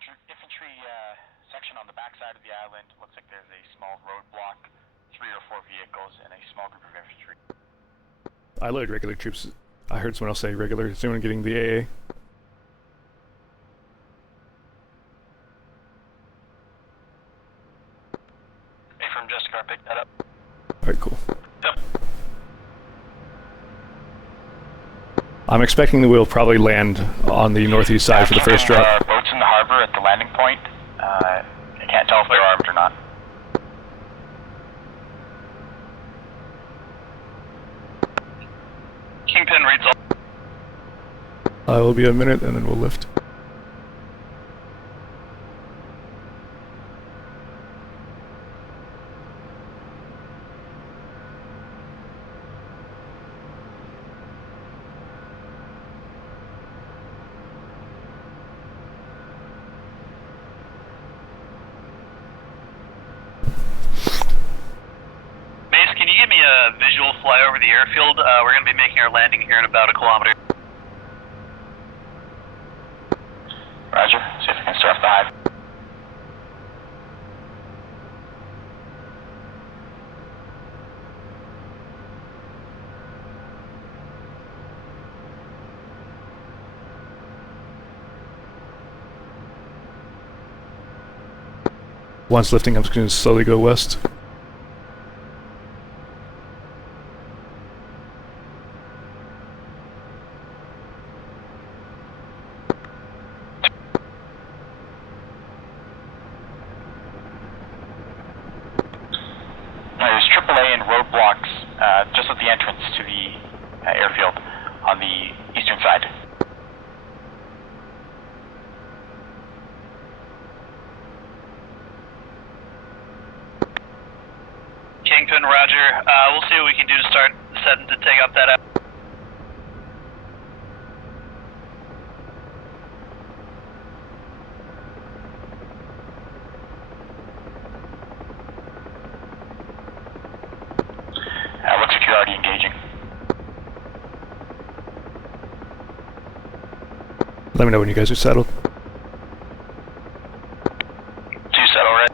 Infantry section on the backside of the island. Looks like there's a small roadblock, 3 or 4 vehicles, and a small group of infantry. I load regular troops. I heard someone else say regular. Is anyone getting the AA? Hey, from Jessica, pick that up. Alright, cool. Yep. I'm expecting that we'll probably land on the northeast side for the first drop. Boats in the harbor at the landing point. I can't tell if they're armed or not. Kingpin reads all. Will be a minute and then we'll lift. Visual fly over the airfield. We're going to be making our landing here in about 1 kilometer. Roger. See if we can start off the hive. Once lifting, I'm just going to slowly go west. There's AAA and roadblocks just at the entrance to the airfield on the eastern side. Kingpin, roger. We'll see what we can do to start setting to take up that out. Looks like you're already engaging. Let me know when you guys are settled. 2 settle, right?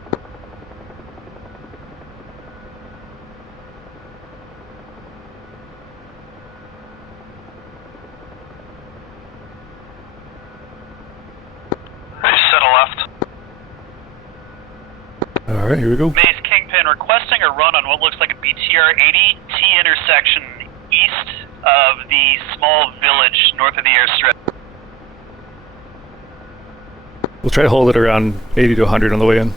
Settle left. Alright, here we go. Maze Kingpin requesting a run on what looks like a BTR 80 T intersection east of the small village north of the airstrip. We'll try to hold it around 80 to 100 on the way in.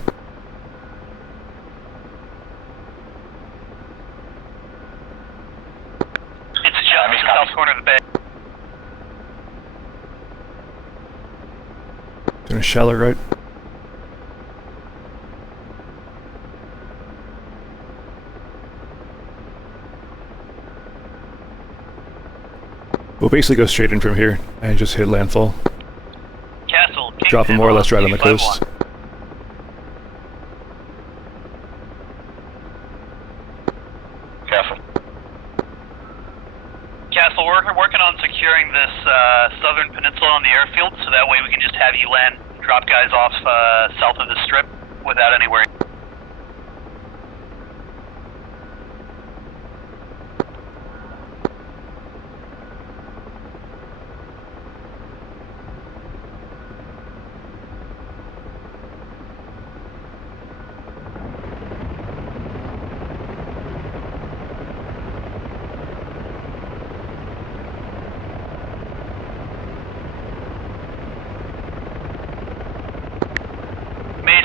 It's just the south corner of the bay. Doing a shallow right. We'll basically go straight in from here and just hit landfall. Castle, Kingpin, Dropping more or less right on the coast. Castle. Castle, we're working on securing this southern peninsula on the airfield, so that way we can just have you land, drop guys off south of the strip without any worry.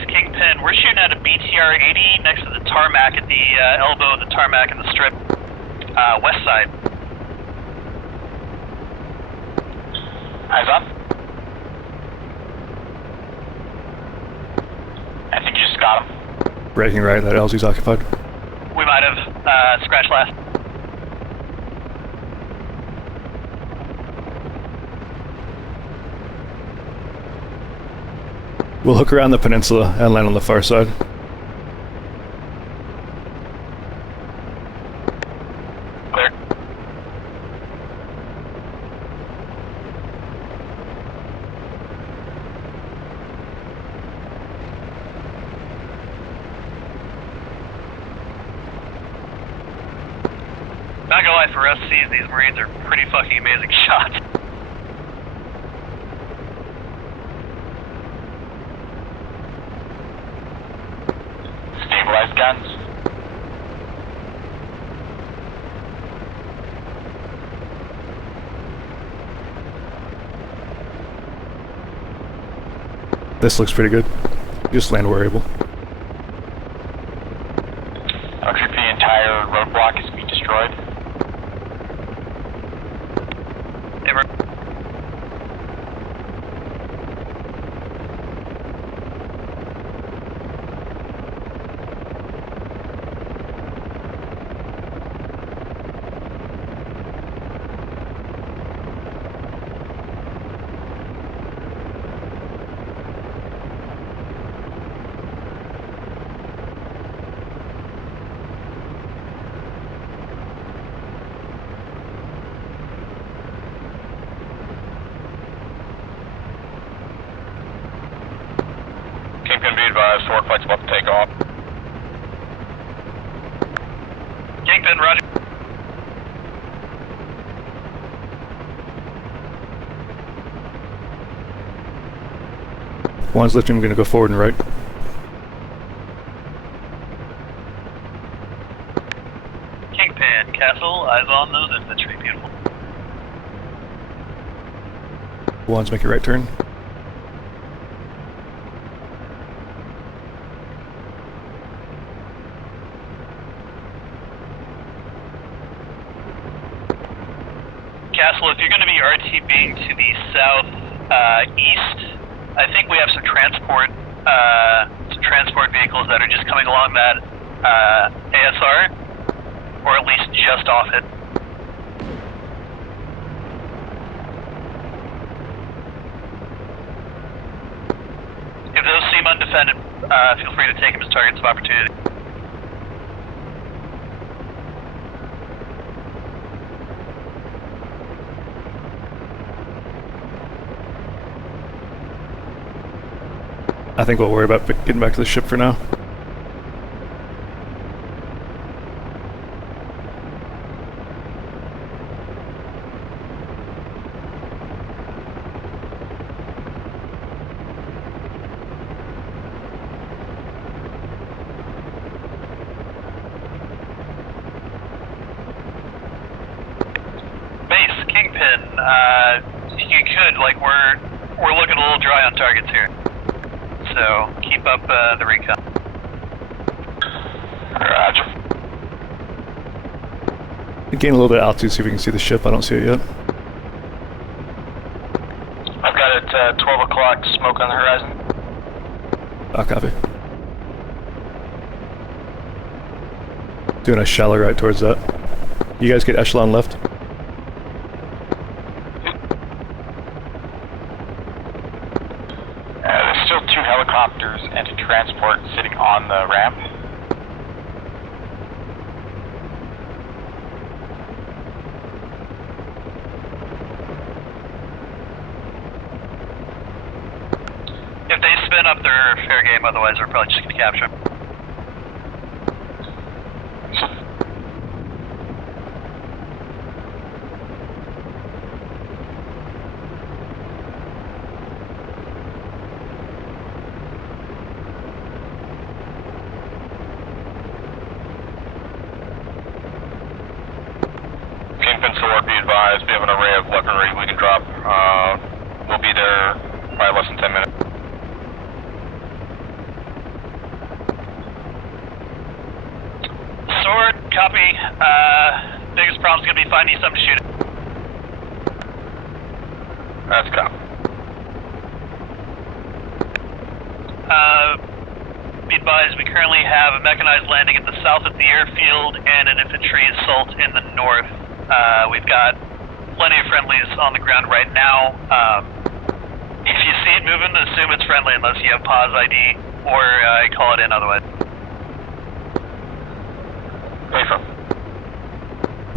Kingpin, we're shooting at a BTR 80 next to the tarmac at the elbow of the tarmac in the strip, west side. Eyes up. I think you just got him. Breaking right, that LZ's occupied. We might have scratched last. We'll hook around the peninsula and land on the far side. Clear. FYI for SCs, these Marines are pretty fucking amazing shots. Stabilized guns. This looks pretty good. Just land where able. Looks like the entire roadblock is being destroyed. Kingpin, be advised, sword fight's about to take off. Kingpin, roger. One's lifting, I'm gonna go forward and right. Kingpin, Castle, eyes on those infantry, beautiful. One's make a right turn. Castle, if you're going to be RTBing to the south east, I think we have some transport vehicles that are just coming along that ASR, or at least just off it. If those seem undefended, feel free to take them as targets of opportunity. I think we'll worry about getting back to the ship for now. Base, Kingpin, you could, like, we're looking a little dry on targets here. So, keep up the recon. Roger. Gain a little bit of altitude, see if we can see the ship. I don't see it yet. I've got it 12 o'clock, smoke on the horizon. Copy. Doing a shallow right towards that. You guys get echelon left. There's still 2 helicopters and a transport sitting on the ramp. If they spin up, they're fair game, otherwise we're probably just going to capture them. Sword, be advised, we have an array of weaponry we can drop. We'll be there probably less than 10 minutes. Sword, copy. Biggest problem's going to be finding you something to shoot at. That's copy. Be advised, we currently have a mechanized landing at the south of the airfield and an infantry assault in the north. We've got plenty of friendlies on the ground right now. If you see it moving, assume it's friendly unless you have pause ID or call it in otherwise.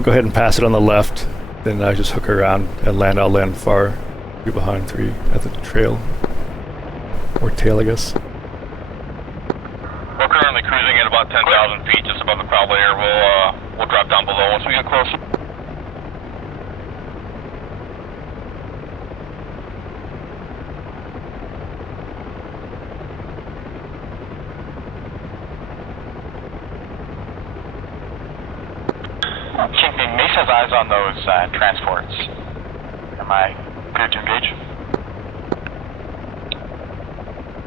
Go ahead and pass it on the left, then I just hook around and land. I'll land far, be behind 3 at the trail. Or tail, I guess. We're currently cruising at about 10,000 feet just above the cloud layer. We'll drop down below once we get closer. eyes on those transports. Am I clear to engage?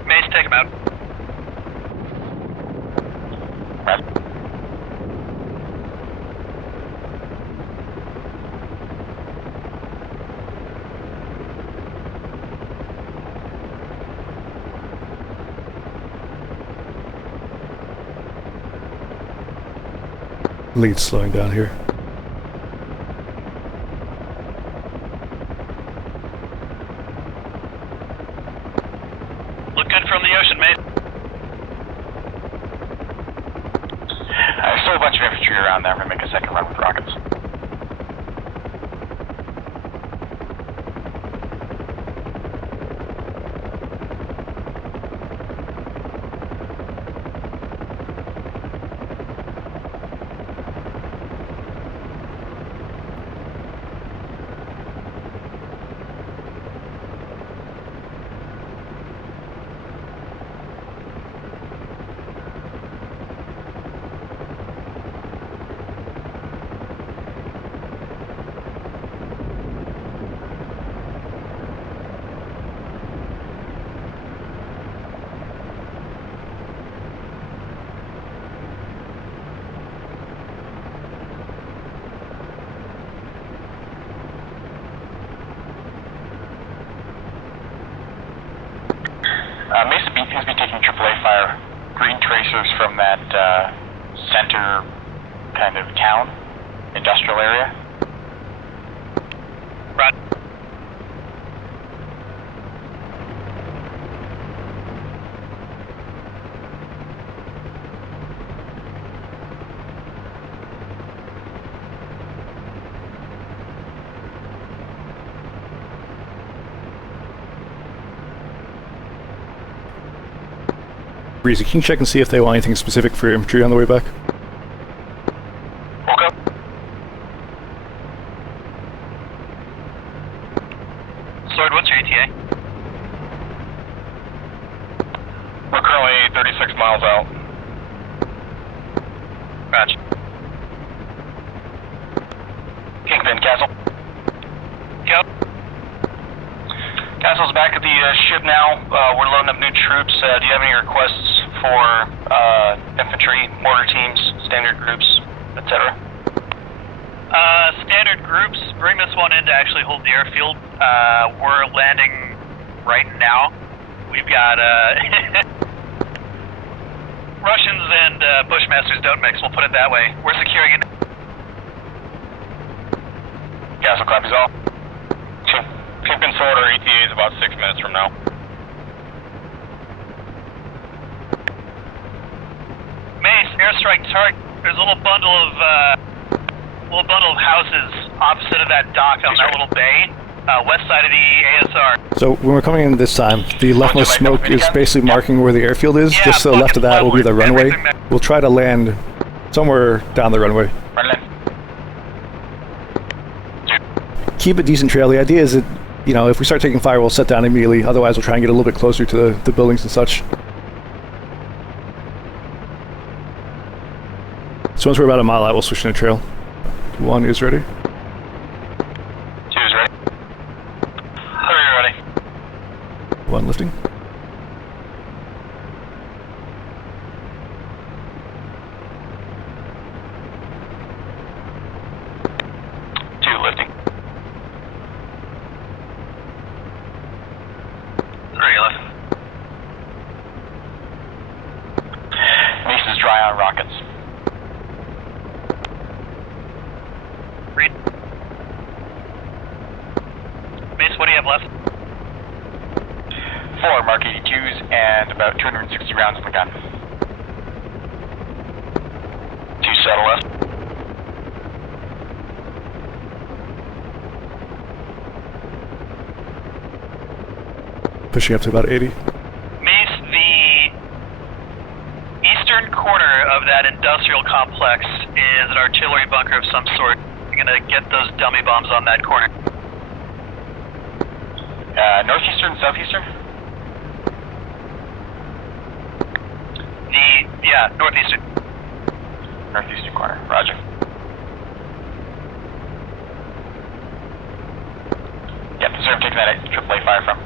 Mace, take him out. Right. Lead's slowing down here. Look good from the ocean, mate. There's still a bunch of infantry around there. I'm going to make a second run with rockets. Mace has been taking AAA fire. Green tracers from that center kind of town, industrial area. Right. Breezy, can you check and see if they want anything specific for infantry on the way back? Okay. Sword, what's your ETA? We're currently 36 miles out. Roger. Kingpin, Castle. Yep. Castle's back at the ship now. We're loading up new troops. Do you have any requests for infantry, mortar teams, standard groups, etc.? Standard groups, bring this one in to actually hold the airfield. We're landing right now. We've got, Russians and Bushmasters don't mix, we'll put it that way. We're securing it. Castle copies all. Kingpin Sword, our ETA is about 6 minutes from now. Mace, airstrike target. There's a little bundle of houses opposite of that dock on that little bay, west side of the ASR. So when we're coming in this time, the leftmost smoke is basically marking where the airfield is. Yeah, just to the left of that will be the runway. We'll try to land somewhere down the runway. Run in. Keep a decent trail. The idea is that, you know, if we start taking fire, we'll set down immediately. Otherwise, we'll try and get a little bit closer to the buildings and such. So once we're about a mile out, we'll switch in a trail. 1 is ready. 2 is ready. 3 ready. 1 lifting. What do you have left? 4 Mark 82s and about 260 rounds in the gun. 2 saddle left. Pushing up to about 80. Mace, the eastern corner of that industrial complex is an artillery bunker of some sort. You're gonna get those dummy bombs on that corner. Northeastern, southeastern? Northeastern. Northeastern corner, roger. Yep, deserve taking that at AAA fire from.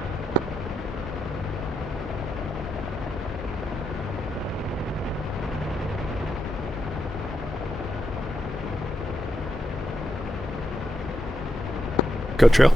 Go trail.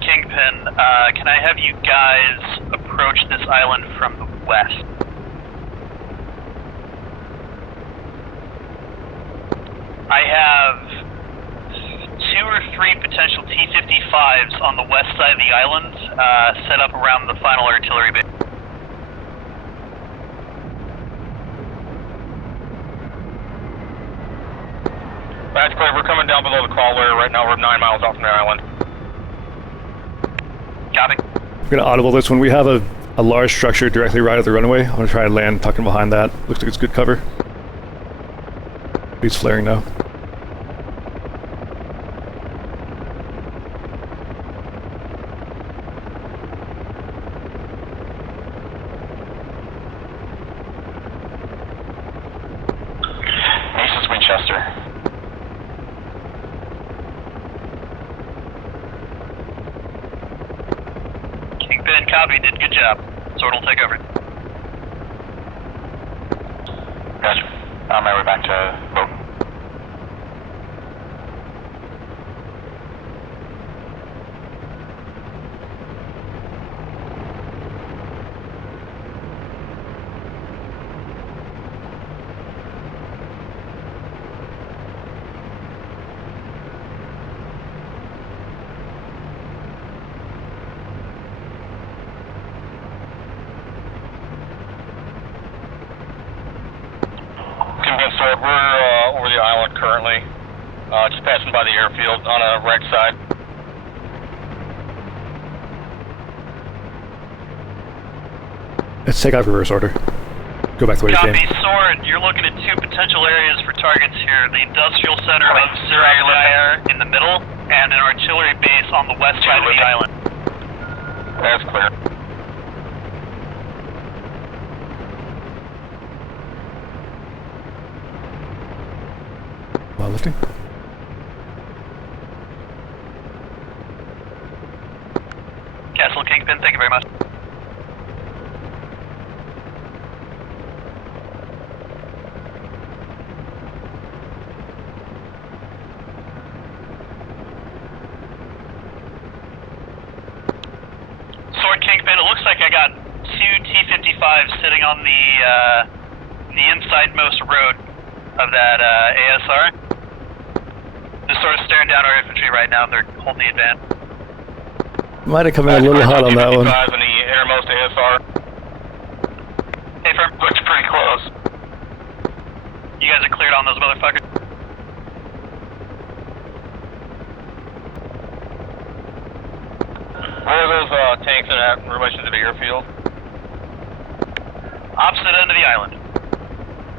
Kingpin, can I have you guys approach this island from the west? I have 2 or 3 potential T-55s on the west side of the island, set up around the final artillery base. That's clear, we're coming down below the crawler. Right now we're 9 miles off from the island. Copy. I'm gonna audible this one. We have a large structure directly right at the runway. I'm gonna try and land tucking behind that. Looks like it's good cover. He's flaring now. This is Winchester. Kingpin, copy, did a good job. Sword will take over. Gotcha. On my way back to boat. Sir, we're over the island currently, just passing by the airfield on a right side. Let's take out reverse order. Go back the way you Copy, came. Sword, you're looking at 2 potential areas for targets here. The industrial center of Nuayr in the middle, and an artillery base on the west side of the island. That's clear. While lifting. Castle Kingpin, thank you very much. Sword Kingpin, it looks like I got 2 T-55s sitting on the inside-most road of that ASR. Just sort of staring down our infantry right now. They're holding the advance. Might have come in a little hot on that one. In the innermost ASR. Hey, firm. Looks pretty close. You guys are cleared on those motherfuckers. Where are those tanks in relation to the airfield? Opposite end of the island.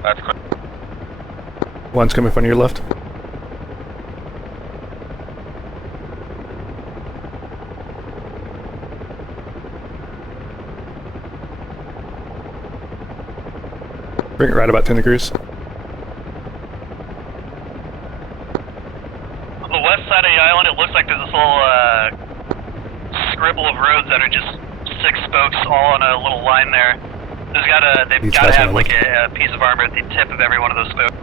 That's clear. One's coming from your left. Bring it right about 10 degrees. On the west side of the island, it looks like there's this little scribble of roads that are just 6 spokes all on a little line there. They've These got to guys have on the like a piece of armor at the tip of every one of those spokes.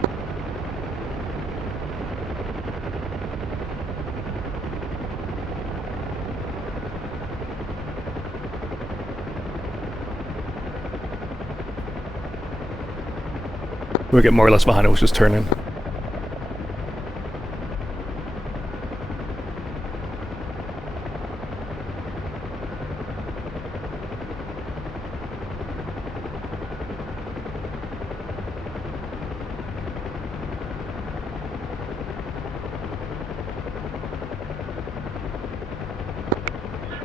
We get more or less behind it, was just turning.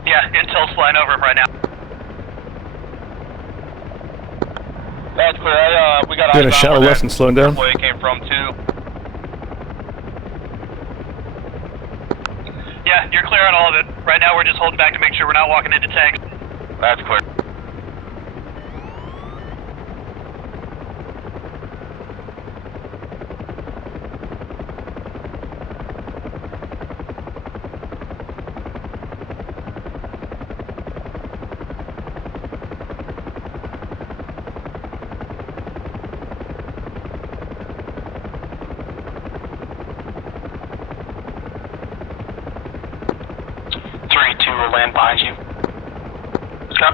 Yeah, intel's flying over him right now. That's clear. We got Doing a shallow left and slowing down. Where it came from too. Yeah, you're clear on all of it. Right now we're just holding back to make sure we're not walking into tanks. That's clear. We'll land behind you. Scott?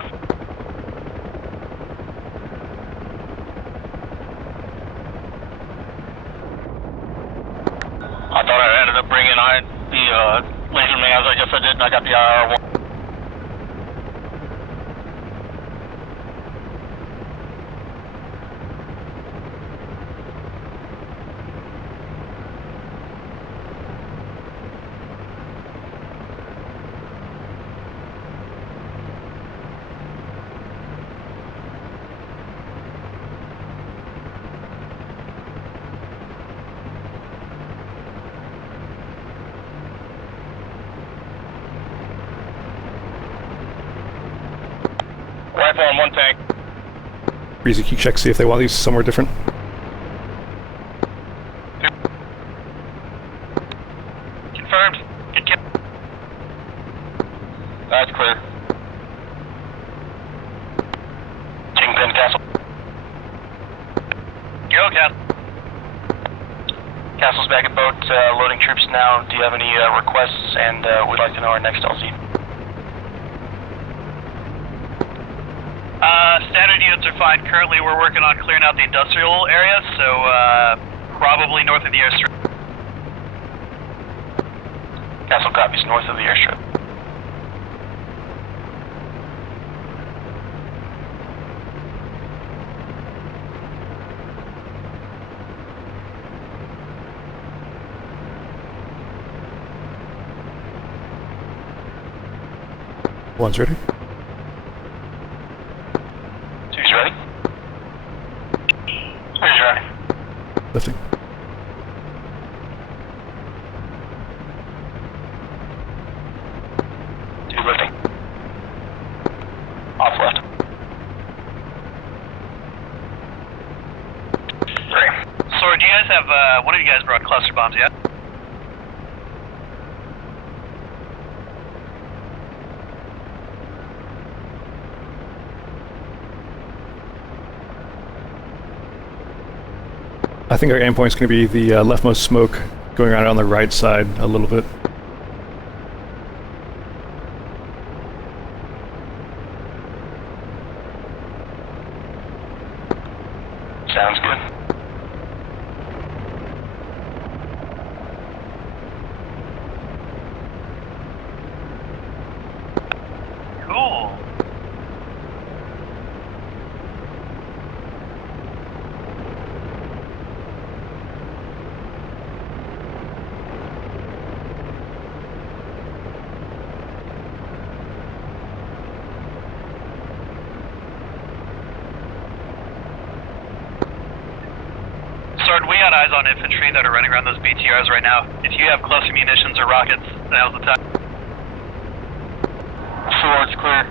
I thought I ended up bringing the laser mans. I guess I didn't. I got the IR one. Rifle on one tank. Breezy, can you check, see if they want these somewhere different? Confirmed. Good kill. That's clear. Kingpin Castle. Go, Castle. Castle's back at boat, loading troops now. Do you have any requests? And we'd like to know our next LZ. Standard units are fine. Currently we're working on clearing out the industrial area, so probably north of the airstrip. Castle copies north of the airstrip. One's ready. Two's ready. Three's ready. Lifting. Two lifting. Off left. Three. Sword, do you guys have, one of you guys brought cluster bombs yet? I think our aim point is going to be the leftmost smoke going around on the right side a little bit. Sounds good. Cool. Sword, we got eyes on infantry that are running around those BTRs right now. If you have cluster munitions or rockets, now's the time. Sword's clear.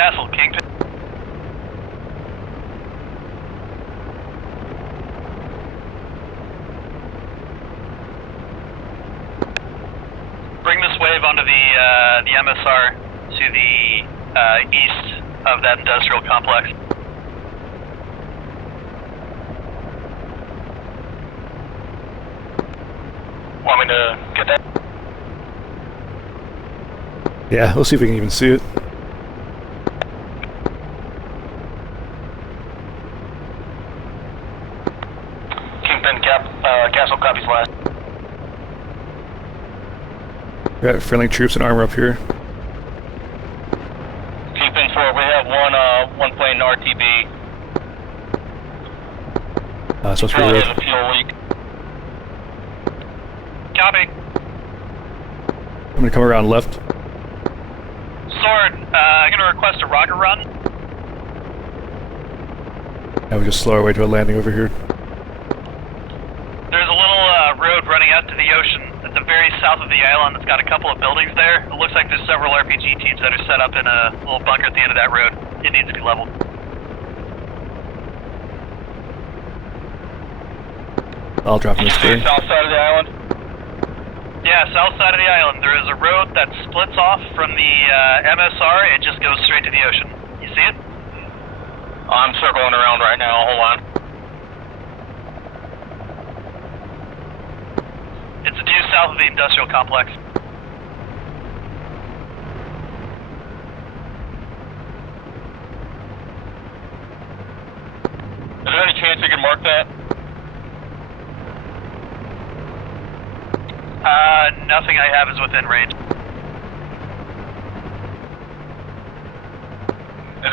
Castle, Kingpin. Bring this wave onto the MSR to the east of that industrial complex. Want me to get that? Yeah, we'll see if we can even see it. Kingpin, Castle copies last. We got friendly troops and armor up here. Kingpin 4, we have one plane RTB. So it's Probably really has a fuel leak. Copy. I'm gonna come around left. Sword, I'm gonna request a rocket run. And we just slow our way to a landing over here. There's a little road running out to the ocean at the very south of the island that's got a couple of buildings there. It looks like there's several RPG teams that are set up in a little bunker at the end of that road. It needs to be leveled. I'll drop in this clear. South side of the island? Yeah, south side of the island. There is a road that splits off from the MSR and just goes straight to the ocean. You see it? I'm circling around right now, hold on. It's due south of the industrial complex. Is there any chance you can mark that? Nothing I have is within range. Is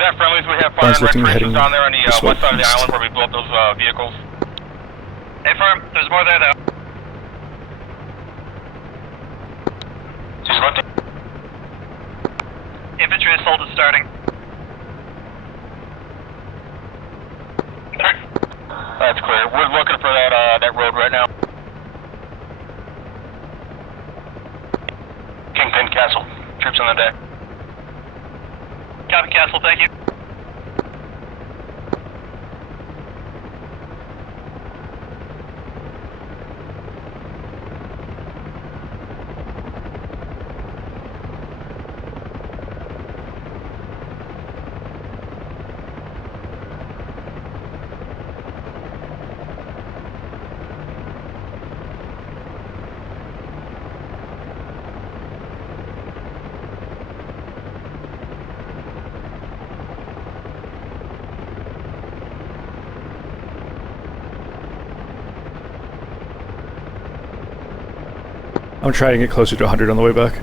that friendlies? We have fire One's looking, restorations heading down there on the this way west side of the east. island where we blew up those vehicles. Hey, firm. There's more there, though. She's looking. Infantry assault is starting. That's clear. We're looking for that road right now. Kingpin Castle. Troops on the deck. Copy, Castle. Thank you. I'm trying to get closer to 100 on the way back.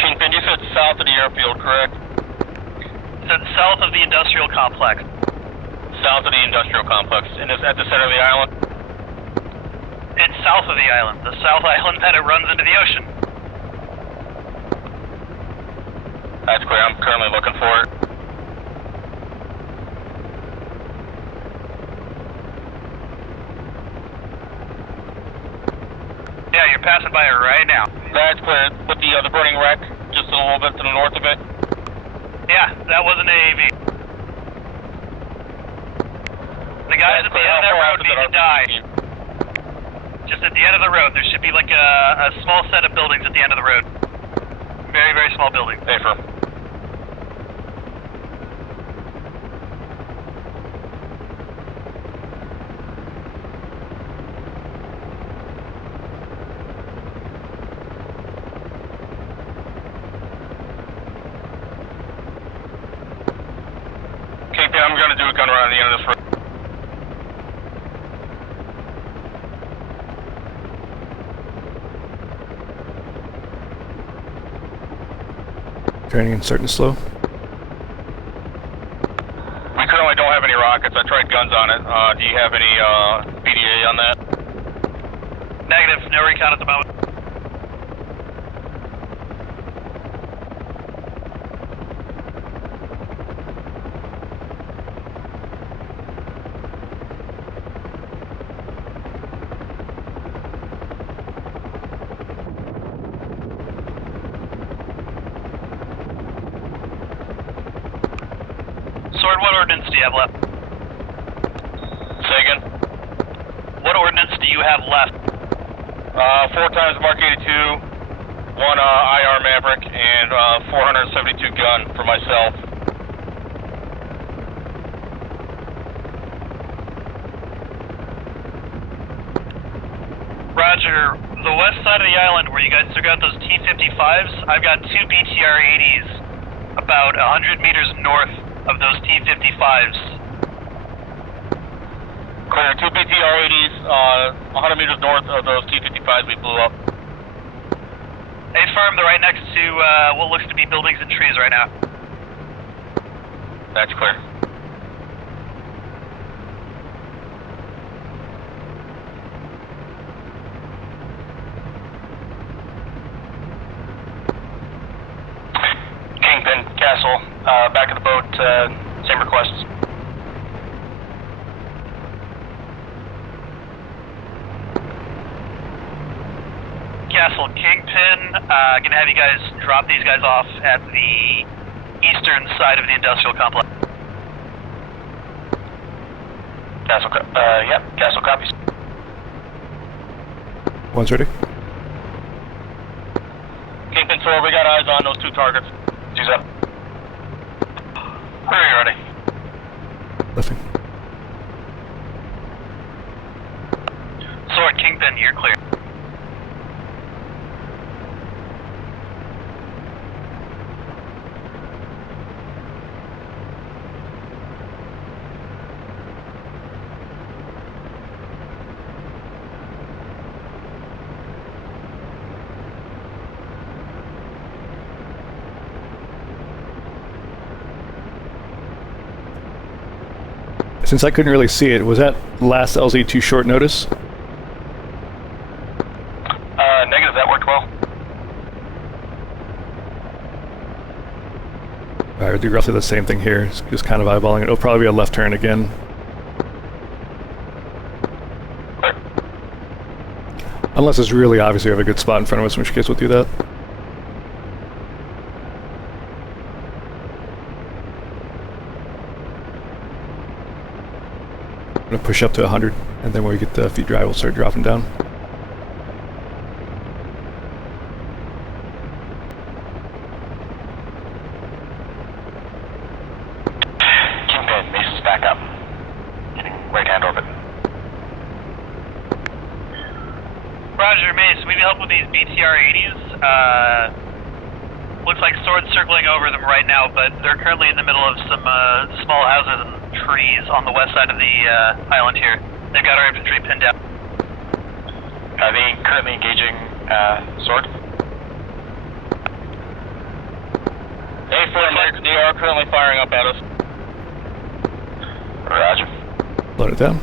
Kingpin, you said south of the airfield, correct? So south of the industrial complex. South of the industrial complex. And it's at the center of the island? It's south of the island. The south island that it runs into the ocean. That's clear. I'm currently looking for it. Yeah, you're passing by it right now. That's clear. With the burning wreck just a little bit to the north of it. Yeah, that was an AAV. The guys at the end of that road need to die. Just at the end of the road, there should be like a small set of buildings at the end of the road. Very, very small building. Hey, firm. Kingpin, I'm going to do a gun run at the end of this road. Turning and starting to slow. We currently don't have any rockets. I tried guns on it. Do you have any PDA on that? Negative, no recon at the moment. ordnance do you have left? Say again. What ordnance do you have left? 4 times Mark 82, 1 IR Maverick, and 472 gun for myself. Roger. The west side of the island where you guys took out those T-55s, I've got 2 BTR-80s about 100 meters north of those T-55s. Clear, 2 BTR-80s, 100 meters north of those T-55s we blew up. Hey, firm, they're right next to what looks to be buildings and trees right now. That's clear. Kingpin, Castle, back of the boat, same requests. Castle, Kingpin, gonna have you guys drop these guys off at the eastern side of the industrial complex. Castle, yep, Castle copies. One's ready. Kingpin, sir, we got eyes on those 2 targets. She's up. Where are you ready? Lifting. Sword, Kingpin, you're clear. Since I couldn't really see it, was that last LZ too short notice? Negative, that worked well. Alright, we'll do roughly the same thing here. Just kind of eyeballing it. It'll probably be a left turn again. Clear. Unless it's really obvious we have a good spot in front of us, in which case we'll do that. I'm going to push up to 100, and then when we get the feet dry, we'll start dropping down. Kingpin, Mason's back up. Getting right-hand orbit. Roger, Mace, we need help with these BTR-80s. Looks like Sword's circling over them right now, but they're currently in the middle of some small houses and trees on the west side of the island here. They've got our infantry pinned down. Are they currently engaging Sword? Hey, they are currently firing up at us. Roger. Load it down.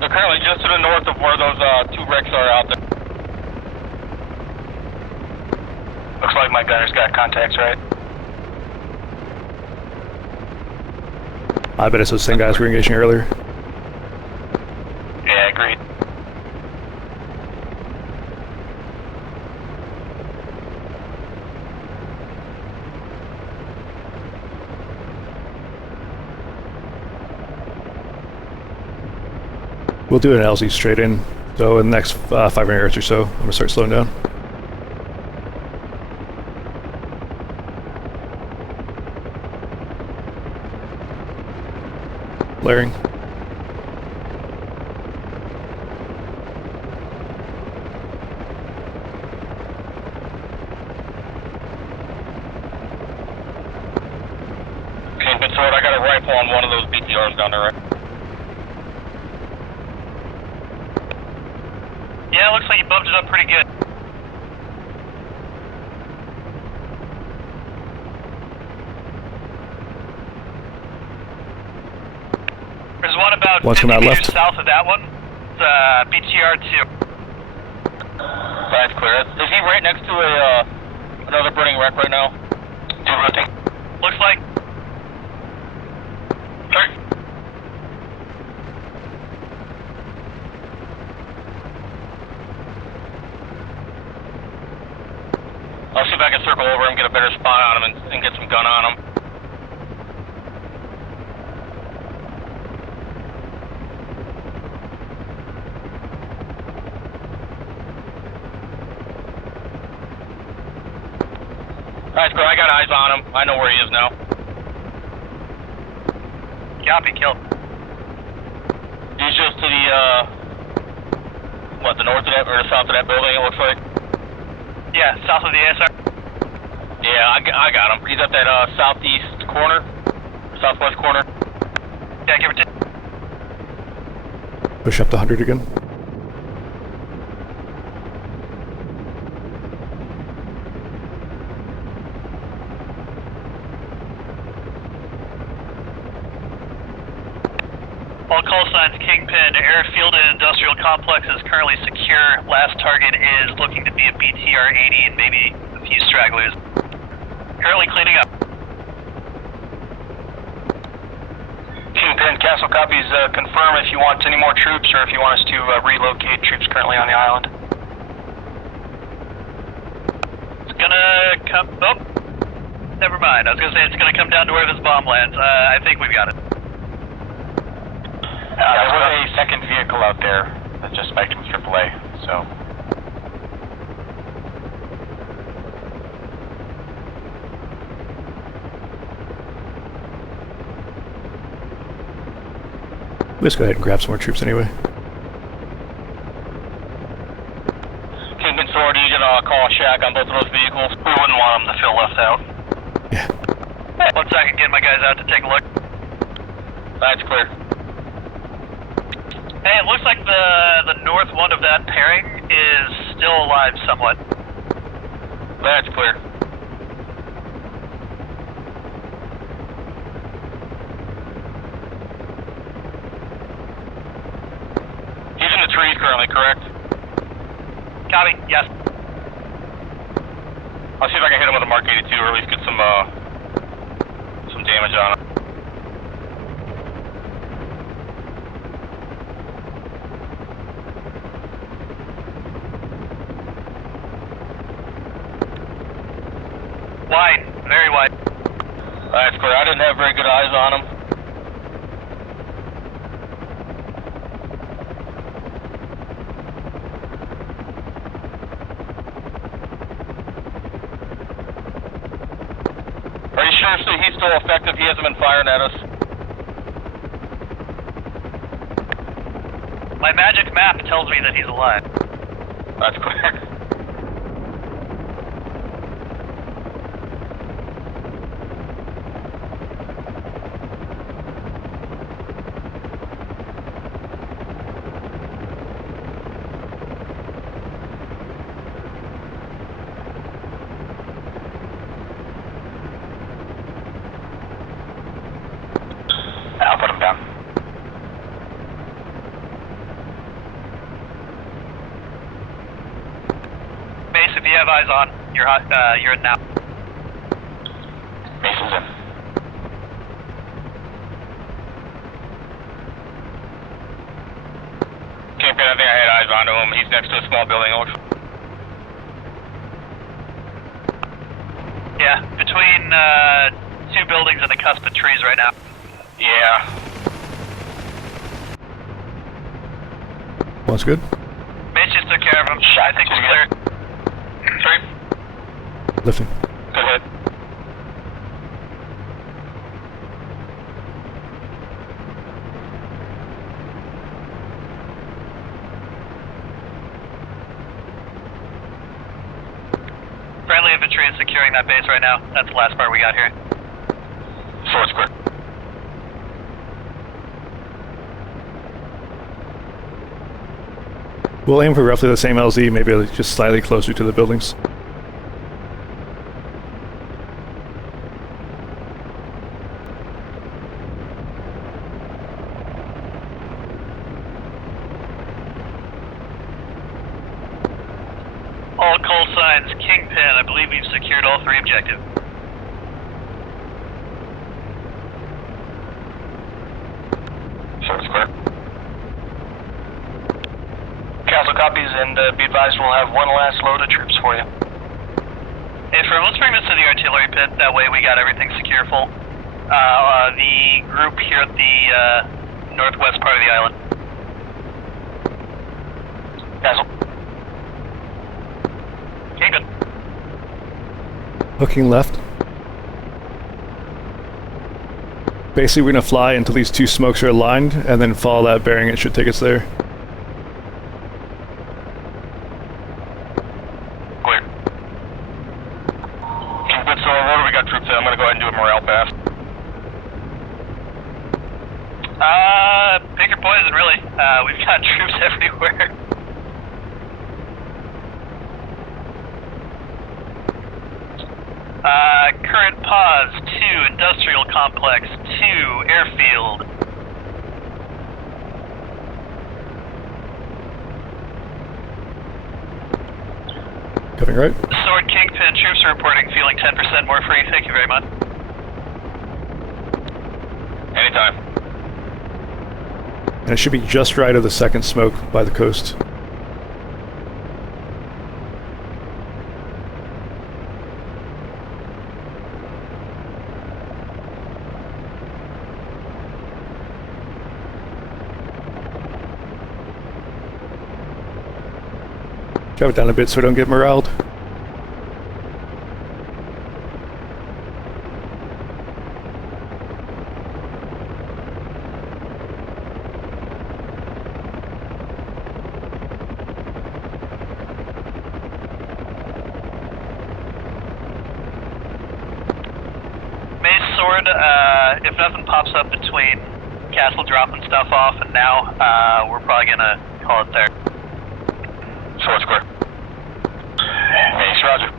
They're currently just to the north of where those 2 wrecks are out there. Looks like my gunner's got contacts, right? I bet it's those same guys we were engaging earlier. Yeah, agreed. We'll do an LZ straight in. So in the next 500 yards or so, I'm going to start slowing down. Blaring. Kingpin, Sword, I got a rifle on one of those BTRs down there, right? Yeah, looks like you bumped it up pretty good. There's one about One's 50 coming out meters left. south of that one. It's BTR-2. That's clear. Is he right next to another burning wreck right now? 2 rotating. Looks like. Sorry. better spot on them and get some gun on them. Alright, Square, I got eyes on him. I know where he is now. Copy, killed. He's just to the, the north of that, or the south of that building, it looks like? Yeah, south of the ASR. Yeah, I got him. He's at that, southeast corner, southwest corner. Yeah, give it to... Push up to 100 again. All call signs, Kingpin. Airfield and industrial complex is currently secure. Last target is looking to be a BTR-80 and maybe a few stragglers. Currently cleaning up. Kingpin, Castle copies, confirm if you want any more troops or if you want us to relocate troops currently on the island. It's gonna come... Oh! Never mind. I was gonna say it's gonna come down to where this bomb lands. I think we've got it. There was a second vehicle out there that just spiked with AAA, so... Let's go ahead and grab some more troops anyway. Kingpin Sword, you gonna call Shack on both of those vehicles? We wouldn't want them to feel left out. Yeah. Hey, 1 second, get my guys out to take a look. That's clear. Hey, it looks like the north one of that pairing is still alive somewhat. That's clear. He's in the trees currently, correct? Copy, yes. I'll see if I can hit him with a Mark 82 or at least get some damage on him. Wide, very wide. That's clear. I didn't have very good eyes on him. Are you sure he's still effective? He hasn't been firing at us. My magic map tells me that he's alive. That's clear. I'll put him down. Base, if you have eyes on, you're hot, you're in now. Mason's in. Kingpin, I think I had eyes onto him. He's next to a small building, it looks. Yeah, between, 2 buildings and the cusp of trees right now. Yeah. One's good. Base just took care of him. I think we're clear. Three. Lifting. Good hit. Friendly infantry is securing that base right now. That's the last part we got here. Sword square. We'll aim for roughly the same LZ, maybe just slightly closer to the buildings. All call signs, Kingpin. I believe we've secured all 3 objectives. Sword square. Castle copies, and be advised we'll have one last load of troops for you. Hey, Fern, let's bring this to the artillery pit. That way we got everything secure full. The group here at the northwest part of the island. Castle. Okay, good. Hooking left. Basically, we're gonna fly until these two smokes are aligned, and then follow that bearing. It should take us there. Clear. Good, so what do we got troops in? I'm gonna go ahead and do a morale pass. Pick your poison, really. We've got troops everywhere. Current pause, 2, industrial complex, 2, airfield. Coming right. Sword Kingpin, troops are reporting feeling 10% more free. Thank you very much. Anytime. And it should be just right of the second smoke by the coast. Drive it down a bit so we don't get moraled. Sword, if nothing pops up between Castle dropping stuff off and now, we're probably gonna call it there. Sword's clear. Mace, roger.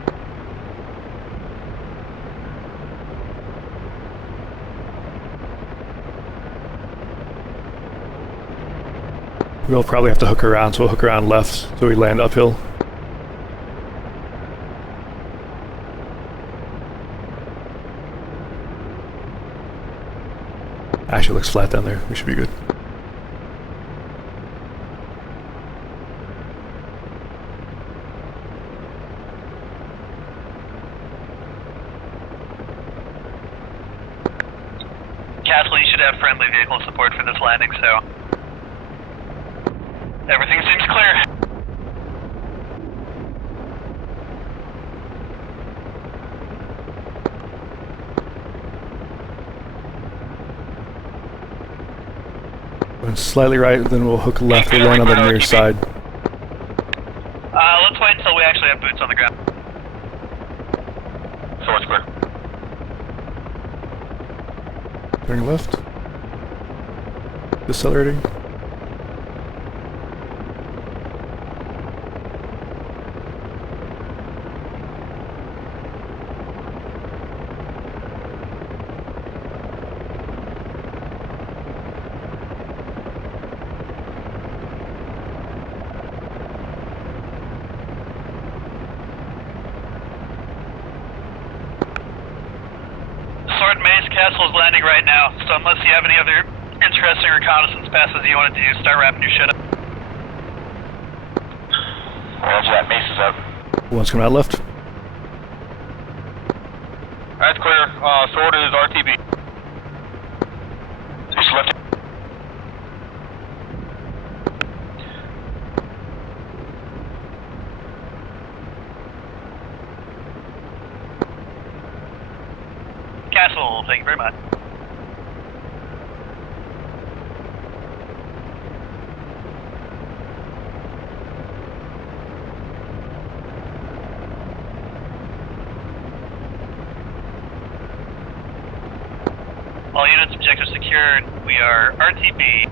We'll probably have to hook around, so we'll hook around left so we land uphill. Actually, it looks flat down there. We should be good. Castle, you should have friendly vehicle support for this landing, so everything seems clear. Going slightly right, then we'll hook left. We'll land on the near side. Let's wait until we actually have boots on the ground. Sword's clear. Turning left. Decelerating. Sword Mace, Castle is landing right now, so unless you have any other interesting reconnaissance passes you want to do, start wrapping your shit up. Roger that. Mace is up. One's coming out left. That's clear. Sword is RTB. Just left. Castle, thank you very much. All units, objectives secured. We are RTB.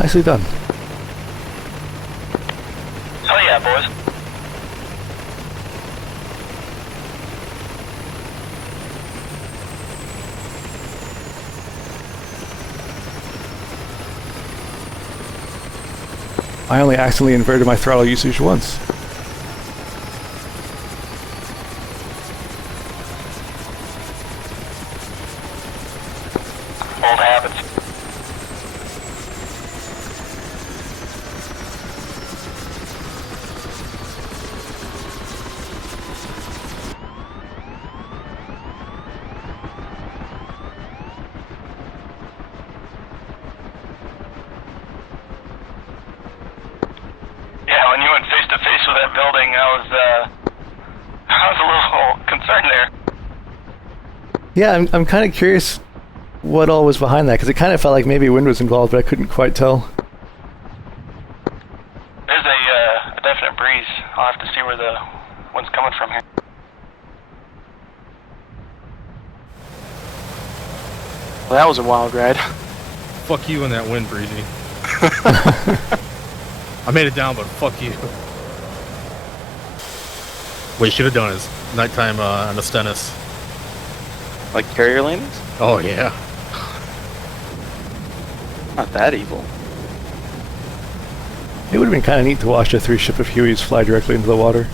Nicely done. Oh yeah, boys. I only accidentally inverted my throttle usage once. Old habits. Yeah, when you went face to face with that building, I was a little concerned there. Yeah, I'm kind of curious what all was behind that, because it kind of felt like maybe wind was involved, but I couldn't quite tell. There's a definite breeze. I'll have to see where the wind's coming from here. Well, that was a wild ride. Fuck you and that wind, Breezy. I made it down, but fuck you. What you should have done is nighttime on the Stennis. Like carrier landings? Oh yeah. Not that evil. It would have been kind of neat to watch a 3 ship of Hueys fly directly into the water.